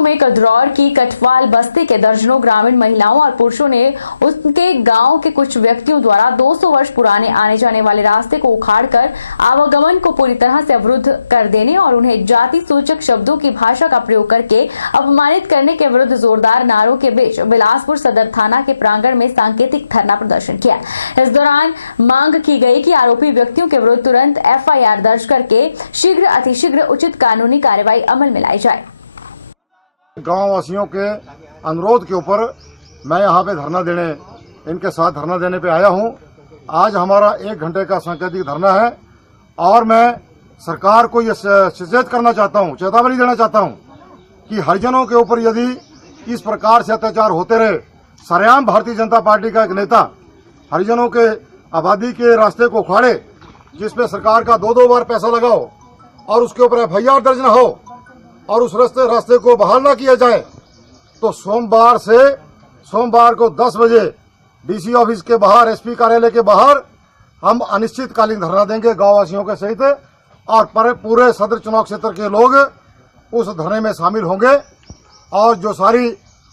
क्षेत्रों में कदरौर की कटवाल बस्ती के दर्जनों ग्रामीण महिलाओं और पुरुषों ने उनके गांव के कुछ व्यक्तियों द्वारा 200 वर्ष पुराने आने जाने वाले रास्ते को उखाड़कर आवागमन को पूरी तरह से अवरुद्ध कर देने और उन्हें जाति सूचक शब्दों की भाषा का प्रयोग करके अपमानित करने के विरुद्ध जोरदार नारों के बीच बिलासपुर सदर थाना के प्रांगण में सांकेतिक धरना प्रदर्शन किया। इस दौरान मांग की गई कि आरोपी व्यक्तियों के विरुद्ध तुरंत एफआईआर दर्ज करके शीघ्र अतिशीघ्र उचित कानूनी कार्रवाई अमल में लाई जाए। गांव वासियों के अनुरोध के ऊपर मैं यहां पे इनके साथ धरना देने पे आया हूं। आज हमारा 1 घंटे का सांकेतिक धरना है और मैं सरकार को यह सचेत करना चाहता हूं, चेतावनी देना चाहता हूं कि हरिजनों के ऊपर यदि इस प्रकार से अत्याचार होते रहे, सरेआम भारतीय जनता पार्टी का एक नेता हरिजनों के आबादी के रास्ते को उखाड़े, जिसपे सरकार का 2-2 बार पैसा लगाओ और उसके ऊपर एफआईआर दर्ज न हो और उस रास्ते को बहाल न किया जाए, तो सोमवार को 10 बजे डीसी ऑफिस के बाहर, एसपी कार्यालय के बाहर हम अनिश्चितकालीन धरना देंगे गांव वासियों के सहित और पूरे सदर चुनाव क्षेत्र के लोग उस धरने में शामिल होंगे और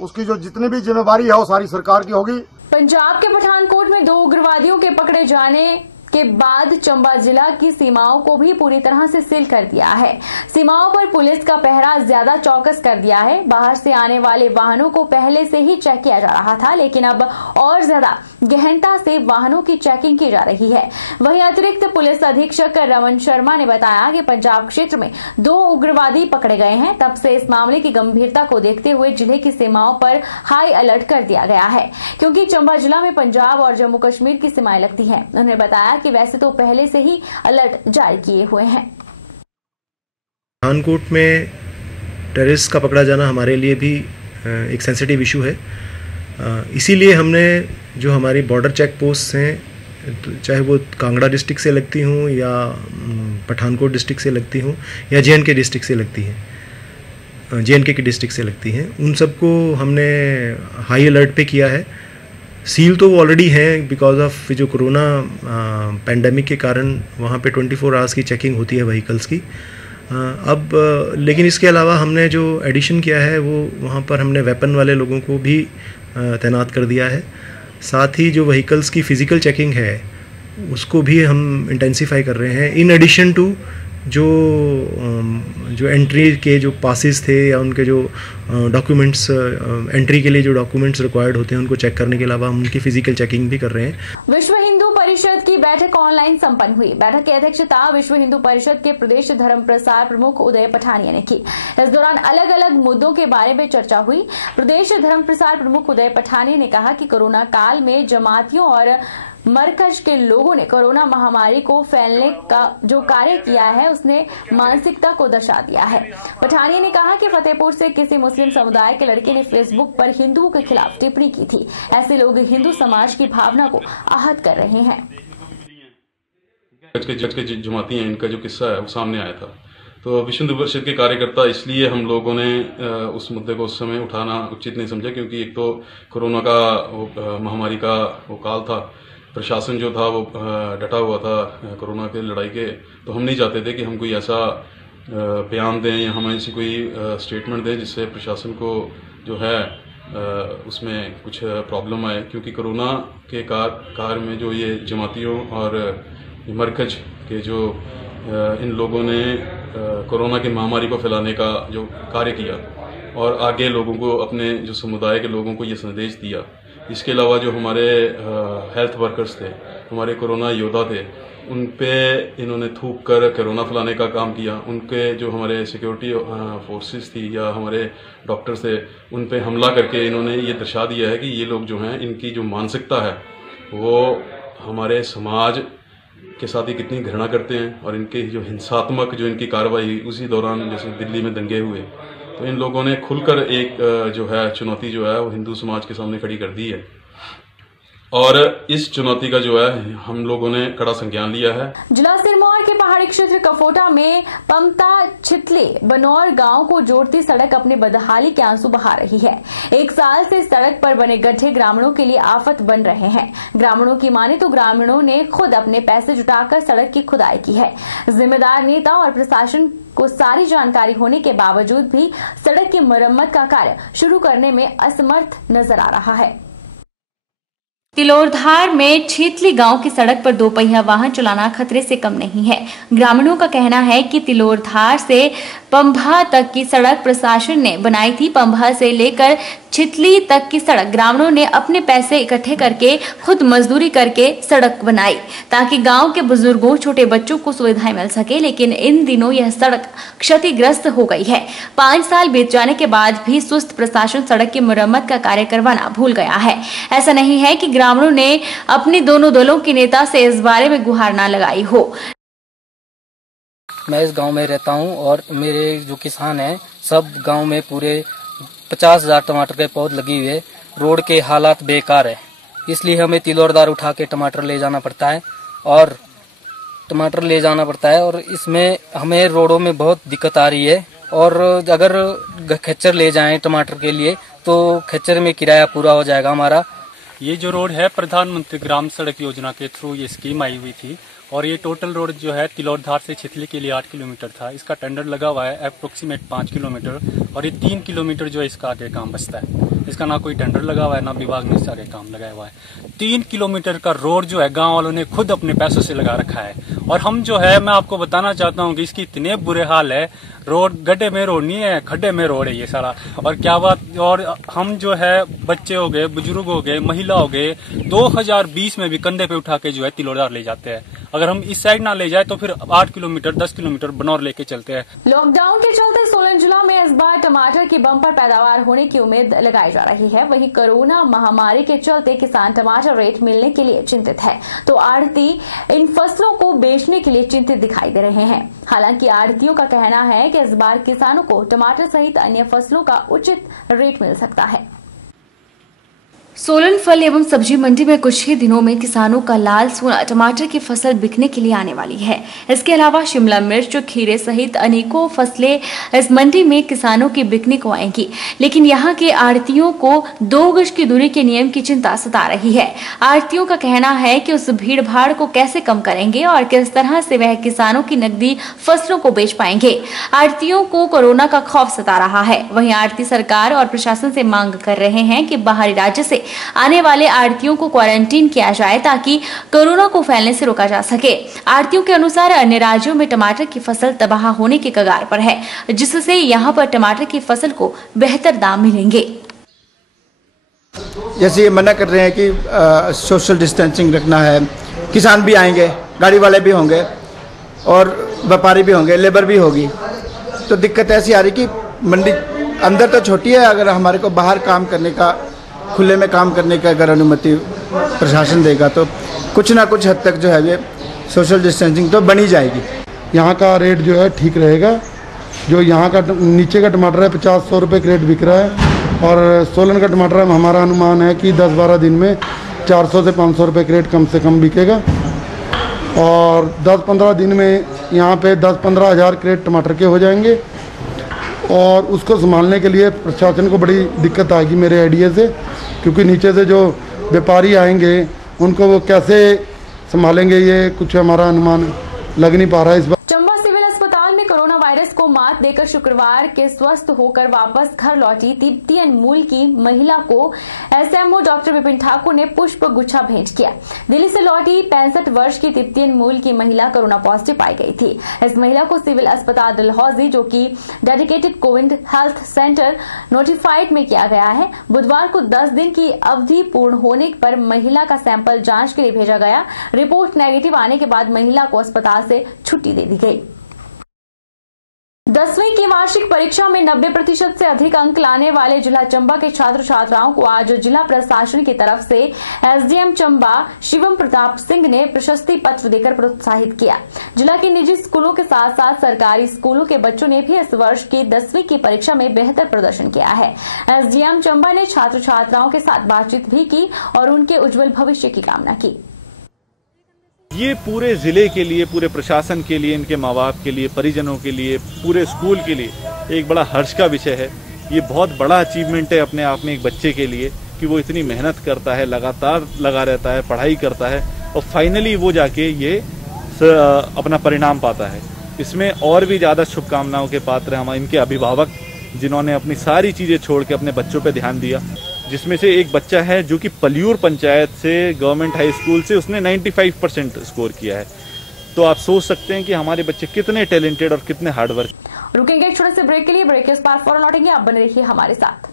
उसकी जो जितनी भी जिम्मेवारी है वो सारी सरकार की होगी। पंजाब के पठानकोट में 2 उग्रवादियों के पकड़े जाने के बाद चंबा जिला की सीमाओं को भी पूरी तरह से सील कर दिया है। सीमाओं पर पुलिस का पहरा ज्यादा चौकस कर दिया है। बाहर से आने वाले वाहनों को पहले से ही चेक किया जा रहा था, लेकिन अब और ज्यादा गहनता से वाहनों की चेकिंग की जा रही है। वहीं अतिरिक्त पुलिस अधीक्षक रमन शर्मा ने बताया कि पंजाब क्षेत्र में 2 उग्रवादी पकड़े गए हैं। तब से इस मामले की गंभीरता को देखते हुए जिले की सीमाओं पर हाई अलर्ट कर दिया गया है, क्योंकि चंबा जिला में पंजाब और जम्मू कश्मीर की सीमाएं लगती है। उन्होंने बताया कि वैसे तो पहले से ही अलर्ट जारी किए हुए हैं। पठानकोट में टेररिस्ट का पकड़ा जाना हमारे लिए भी एक सेंसिटिव इशू है। इसीलिए हमने जो हमारी बॉर्डर चेक पोस्ट हैं, चाहे वो कांगड़ा डिस्ट्रिक्ट से लगती हूँ या पठानकोट डिस्ट्रिक्ट से लगती हूँ या जेएनके डिस्ट्रिक्ट से लगती हैं, जेएनके की डिस्ट्रिक्ट से लगती हैं, उन सबको हमने हाई अलर्ट पे किया है। सील तो वो ऑलरेडी हैं बिकॉज ऑफ जो कोरोना पैंडेमिक के कारण वहाँ पे 24 आवर्स की चेकिंग होती है व्हीकल्स की। अब लेकिन इसके अलावा हमने जो एडिशन किया है वो वहाँ पर हमने वेपन वाले लोगों को भी तैनात कर दिया है। साथ ही जो व्हीकल्स की फ़िज़िकल चेकिंग है उसको भी हम इंटेंसिफाई कर रहे हैं, इन एडिशन टू जो एंट्री के जो पासेस थे या उनके जो डॉक्यूमेंट्स, एंट्री के लिए जो डॉक्यूमेंट्स रिक्वायर्ड होते हैं उनको चेक करने के अलावा हम उनकी फिजिकल चेकिंग भी कर रहे हैं। विश्व हिंदू परिषद की बैठक ऑनलाइन संपन्न हुई। बैठक की अध्यक्षता विश्व हिंदू परिषद के प्रदेश धर्म प्रसार प्रमुख उदय पठानिया ने की। इस दौरान अलग अलग मुद्दों के बारे में चर्चा हुई। प्रदेश धर्म प्रसार प्रमुख उदय पठानिया ने कहा कि कोरोना काल में जमातियों और मरकज के लोगों ने कोरोना महामारी को फैलने का जो कार्य किया है उसने मानसिकता को दर्शा दिया है। पठानिया ने कहा कि फतेहपुर से किसी मुस्लिम समुदाय के लड़के ने फेसबुक पर हिंदुओं के खिलाफ टिप्पणी की थी। ऐसे लोग हिंदू समाज की भावना को आहत कर रहे हैं। जमाती हैं, इनका जो किस्सा है वो सामने आया था, तो विश्व हिंदू परिषद के कार्यकर्ता इसलिए हम लोगों ने उस मुद्दे को उस समय उठाना उचित नहीं समझा, क्योंकि एक तो कोरोना का महामारी का वो काल था, प्रशासन जो था वो डटा हुआ था कोरोना के लड़ाई के, तो हम नहीं चाहते थे कि हम कोई ऐसा बयान दें या हम ऐसी कोई स्टेटमेंट दें जिससे प्रशासन को जो है उसमें कुछ प्रॉब्लम आए, क्योंकि कोरोना के कार्य में जो ये जमातियों और मरकज के जो इन लोगों ने कोरोना की महामारी को फैलाने का जो कार्य किया और आगे लोगों को, अपने जो समुदाय के लोगों को ये संदेश दिया। इसके अलावा जो हमारे हेल्थ वर्कर्स थे, हमारे कोरोना योद्धा थे, उन पे इन्होंने थूक कर कोरोना फैलाने का काम किया। उनके जो हमारे सिक्योरिटी फोर्सेस थी या हमारे डॉक्टर्स थे, उन पे हमला करके इन्होंने ये दर्शा दिया है कि ये लोग जो हैं, इनकी जो मानसिकता है वो हमारे समाज के साथ ही कितनी घृणा करते हैं, और इनके जो हिंसात्मक जो इनकी कार्रवाई उसी दौरान जैसे दिल्ली में दंगे हुए, तो इन लोगों ने खुलकर एक जो है चुनौती जो है वो हिंदू समाज के सामने खड़ी कर दी है, और इस चुनौती का जो है हम लोगों ने कड़ा संज्ञान लिया है। जिला सिरमौर के पहाड़ी पहाड़ी क्षेत्र कफोटा में पमता छितले बनौर गांव को जोड़ती सड़क अपने बदहाली के आंसू बहा रही है। एक साल से सड़क पर बने गड्ढे ग्रामीणों के लिए आफत बन रहे हैं। ग्रामीणों की माने तो ग्रामीणों ने खुद अपने पैसे जुटाकर सड़क की खुदाई की है। जिम्मेदार नेता और प्रशासन को सारी जानकारी होने के बावजूद भी सड़क की मरम्मत का कार्य शुरू करने में असमर्थ नजर आ रहा है। तिलोरधार में छीतली गांव की सड़क पर दोपहिया वाहन चलाना खतरे से कम नहीं है। ग्रामीणों का कहना है कि तिलोरधार से पंभा तक की सड़क प्रशासन ने बनाई थी। पंभा से लेकर छितली तक की सड़क ग्रामीणों ने अपने पैसे इकट्ठे करके खुद मजदूरी करके सड़क बनाई ताकि गांव के बुजुर्गों छोटे बच्चों को सुविधाएं मिल सके, लेकिन इन दिनों यह सड़क क्षतिग्रस्त हो गई है। 5 साल बीत जाने के बाद भी सुस्त प्रशासन सड़क की मरम्मत का कार्य करवाना भूल गया है। ऐसा नहीं है कि ग्रामीणों ने अपने दोनों दलों के नेता से इस बारे में गुहार न लगाई हो। मैं इस गांव में रहता हूं और मेरे जो किसान हैं सब गांव में पूरे 50,000 टमाटर के पौध लगी हुए। रोड के हालात बेकार है, इसलिए हमें तिलोरदार उठा के टमाटर ले जाना पड़ता है और इसमें हमें रोडों में बहुत दिक्कत आ रही है। और अगर खच्चर ले जाएं टमाटर के लिए तो खच्चर में किराया पूरा हो जाएगा हमारा। ये जो रोड है प्रधानमंत्री ग्राम सड़क योजना के थ्रू ये स्कीम आई हुई थी और ये टोटल रोड जो है तिलोरधार से छितली के लिए 8 किलोमीटर था। इसका टेंडर लगा हुआ है अप्रोक्सीमेट 5 किलोमीटर और ये 3 किलोमीटर जो है इसका आगे काम बचता है। इसका ना कोई टेंडर लगा हुआ है ना विभाग ने इससे आगे काम लगाया हुआ है। 3 किलोमीटर का रोड जो है गांव वालों ने खुद अपने पैसों से लगा रखा है और हम जो है मैं आपको बताना चाहता हूँ कि इसकी इतने बुरे हाल है। रोड गड्ढे में रोड नहीं है, खड्डे में रोड है ये सारा। और क्या बात, और हम जो है बच्चे हो गए, बुजुर्ग हो गए, महिला हो गए, 2020 में भी कंधे पे उठा के जो है तिलोरधार ले जाते हैं। अगर हम इस साइड ना ले जाए तो फिर 8 किलोमीटर 10 किलोमीटर बनौर लेके चलते हैं। लॉकडाउन के चलते सोलन जिला में इस बार टमाटर की बम्पर पैदावार होने की उम्मीद लगाई जा रही है। वहीं कोरोना महामारी के चलते किसान टमाटर रेट मिलने के लिए चिंतित है तो आढ़ती इन फसलों को बेचने के लिए चिंतित दिखाई दे रहे हैं। हालांकि आढ़तियों का कहना है कि इस बार किसानों को टमाटर सहित अन्य फसलों का उचित रेट मिल सकता है। सोलन फल एवं सब्जी मंडी में कुछ ही दिनों में किसानों का लाल सोना टमाटर की फसल बिकने के लिए आने वाली है। इसके अलावा शिमला मिर्च, खीरे सहित अनेकों फसलें इस मंडी में किसानों की बिकने को आएंगी, लेकिन यहाँ के आढ़तियों को 2 गज की दूरी के नियम की चिंता सता रही है। आढ़तियों का कहना है कि उस भीड़ भाड़ को कैसे कम करेंगे और किस तरह से वह किसानों की नकदी फसलों को बेच पाएंगे। आढ़तियों को कोरोना का खौफ सता रहा है। वहीं आढ़ती सरकार और प्रशासन से मांग कर रहे हैं कि बाहरी राज्य से आने वाले आढ़तियों को क्वारंटीन किया जाए ताकि कोरोना को फैलने से रोका जा सके। आढ़तियों के अनुसार अन्य राज्यों में टमाटर की फसल तबाह होने के कगार पर है, जिससे यहाँ पर टमाटर की फसल को बेहतर दाम मिलेंगे। जैसे ये मना कर रहे हैं कि सोशल डिस्टेंसिंग रखना है, किसान भी आएंगे, गाड़ी वाले भी होंगे और व्यापारी भी होंगे, लेबर भी होगी, तो दिक्कत ऐसी आ रही कि मंडी अंदर तो छोटी है, अगर हमारे को बाहर काम करने का, खुले में काम करने का अगर अनुमति प्रशासन देगा तो कुछ ना कुछ हद तक जो है ये सोशल डिस्टेंसिंग तो बनी जाएगी। यहाँ का रेट जो है ठीक रहेगा। जो यहाँ का नीचे का टमाटर है 50-100 रुपये क्रेट बिक रहा है और सोलन का टमाटर हमारा अनुमान है कि 10-12 दिन में 400 से 500 रुपये क्रेट कम से कम बिकेगा और 10-15 दिन में यहाँ पे 10-15 हज़ार क्रेट टमाटर के हो जाएंगे और उसको संभालने के लिए प्रशासन को बड़ी दिक्कत आएगी मेरे आइडिया से, क्योंकि नीचे से जो व्यापारी आएंगे उनको वो कैसे संभालेंगे ये कुछ हमारा अनुमान लग नहीं पा रहा है इस बार। चंबा सिविल अस्पताल में कोरोना वायरस को मात देकर शुक्रवार के स्वस्थ होकर वापस घर लौटी तिब्बतियन मूल की महिला को एसएमओ डॉक्टर विपिन ठाकुर ने पुष्प गुच्छा भेंट किया। दिल्ली से लौटी 65 वर्ष की तिब्बतियन मूल की महिला कोरोना पॉजिटिव पाई गई थी। इस महिला को सिविल अस्पताल डलहौजी, जो कि dedicated Covid health centre notified में किया गया है, बुधवार को 10 दिन की अवधि पूर्ण होने पर महिला का सैंपल जांच के लिए भेजा गया। रिपोर्ट नेगेटिव आने के बाद महिला को अस्पताल से छुट्टी दे दी गई। 10वीं की वार्षिक परीक्षा में 90% से अधिक अंक लाने वाले जिला चंबा के छात्र छात्राओं को आज जिला प्रशासन की तरफ से एसडीएम चंबा शिवम प्रताप सिंह ने प्रशस्ति पत्र देकर प्रोत्साहित किया। जिला के निजी स्कूलों के साथ साथ सरकारी स्कूलों के बच्चों ने भी इस वर्ष की 10वीं की परीक्षा में बेहतर प्रदर्शन किया है। एसडीएम चंबा ने छात्र छात्राओं के साथ बातचीत भी की और उनके उज्जवल भविष्य की कामना की। ये पूरे ज़िले के लिए, पूरे प्रशासन के लिए, इनके माँ बाप के लिए, परिजनों के लिए, पूरे स्कूल के लिए एक बड़ा हर्ष का विषय है। ये बहुत बड़ा अचीवमेंट है अपने आप में एक बच्चे के लिए कि वो इतनी मेहनत करता है, लगातार लगा रहता है, पढ़ाई करता है और फाइनली वो जाके ये अपना परिणाम पाता है। इसमें और भी ज़्यादा शुभकामनाओं के पात्र हैं हमारे इनके अभिभावक, जिन्होंने अपनी सारी चीज़ें छोड़ के अपने बच्चों पे ध्यान दिया, जिसमें से एक बच्चा है जो कि पलियूर पंचायत से गवर्नमेंट हाई स्कूल से उसने 95% स्कोर किया है। तो आप सोच सकते हैं कि हमारे बच्चे कितने टैलेंटेड और कितने हार्डवर्क। रुकेंगे एक छोटे से ब्रेक के लिए। ब्रेक के बाद फौरन लौटेंगे, आप बने रहिए हमारे साथ।